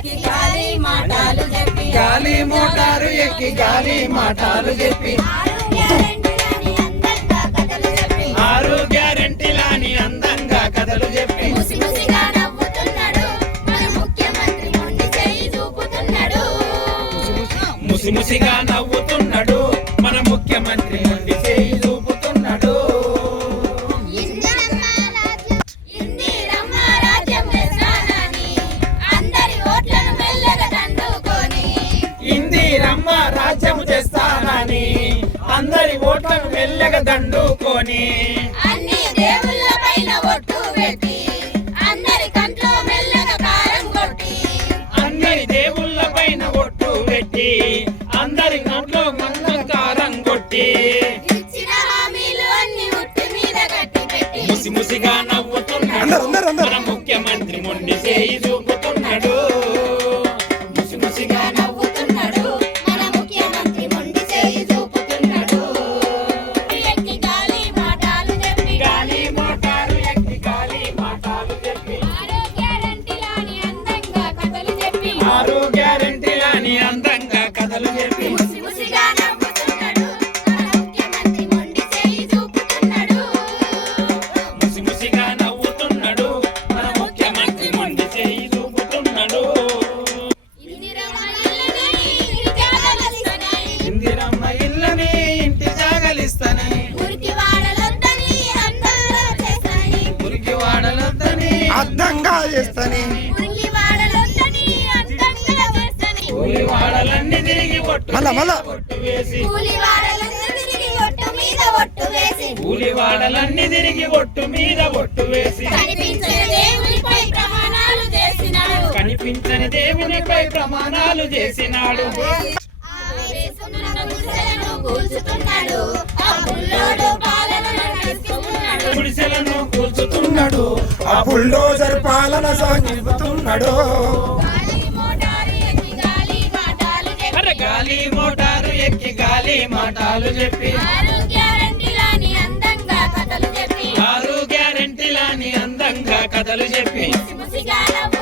ఎక్కి గాలి మాటలు చెప్పి గాలి మోటారు ఎక్కి గాలి మాటలు చెప్పి ఆరు గ్యారెంటీలని అందంగా కథలు చెప్పి ముసి ముసిగా నవ్వుతున్నాడు మన ముఖ్యమంత్రి మొండి చేయి చూపుతున్నాడు ముసి ముసిగా నవ్వుతున్నాడు మన ముఖ్యమంత్రి మొండి చేయి చూపుతున్నాడు ఇందిరమ్మ రాజ్యం తెస్తానని అందరి ఓట్లను మెల్లగా దండుకొని ఇందిరమ్మ రాజ్యం చేస్తానని అందరి ఓట్లను మెల్లగా దండుకొని అన్ని దేవుళ్ళ పైన ఒట్టు పెట్టి అందరి కంట్లో మెల్లగా కారం కొట్టి అందరి దేవుళ్ళ పైన ఒట్టు పెట్టి అందరి కంట్లో కారం కొట్టి ఇచ్చిన హామీలు అన్ని ఉట్టు మీద కట్టి పెట్టి ముసి ముసిగా నవ్వుతున్నాడు మన ముఖ్యమంత్రి మొండి చేయి చూపుతున్నాడు ముసి ముసిగా నవ్వుతున్నాడు మన ముఖ్యమంత్రి మొండి చేయి చూపుతున్నాడు ఎక్కి గాలి మాటలు చెప్పి గాలి మోటారు ఎక్కి గాలి మాటలు చెప్పి ఆరో గ్యారెంటీలని అందంగా కథలు చెప్పి ఆరు గ్యారెంటీలని అందంగా కథలు చెప్పి ముసి ముసిగా నవ్వుతున్నాడు మన ముఖ్యమంత్రి మొండి చేయి చూపుతున్నాడు ముసి ముసిగా నవ్వుతున్నాడు మన ముఖ్యమంత్రి మొండి చేయి చూపుతున్నాడు ఇందిరమ్మ ఇళ్ళని ఇంటి జాగలిస్తానని ఊరికి వాడలొద్దని అందంగా చేస్తాని మురికి వాడలొద్దని అర్థంగా చేస్తని ఊరికి వాడలొద్దని అందంగా చేస్తాని కూలి వాడలన్నీ తిరిగి ఒట్టు మళ్ళా ఒట్టు వేసి కూలి వాడలందరినీ తిరిగి ఒట్టు మీద ఒట్టు వేసి కూలి వాడలన్నీ తిరిగి ఒట్టు మీద ఒట్టు వేసి కనిపించని దేవునిపై ప్రమాణాలు చేసినాడు కనిపించని దేవునిపై ప్రమాణాలు చేసినాడు ఆవేశమున్న గుడిసెలను కూల్చుతున్నాడు ఆ బుల్లోడు పాలనను నడిపిస్తున్నాడు గుడిసెలను కూల్చుతున్నాడు ఆ బుల్డోజర్ పాలన సాగిస్తున్నాడు గాలి మోటారు ఎక్కి గాలి మాటలు చెప్పి అరే గాలి మోటారు ఎక్కి గాలి మాటలు చెప్పి ఆరు గ్యారెంటీలని అందంగా కథలు చెప్పి ఆరు గ్యారెంటీలని అందంగా కథలు చెప్పి ముసి ముసిగా నవ్వు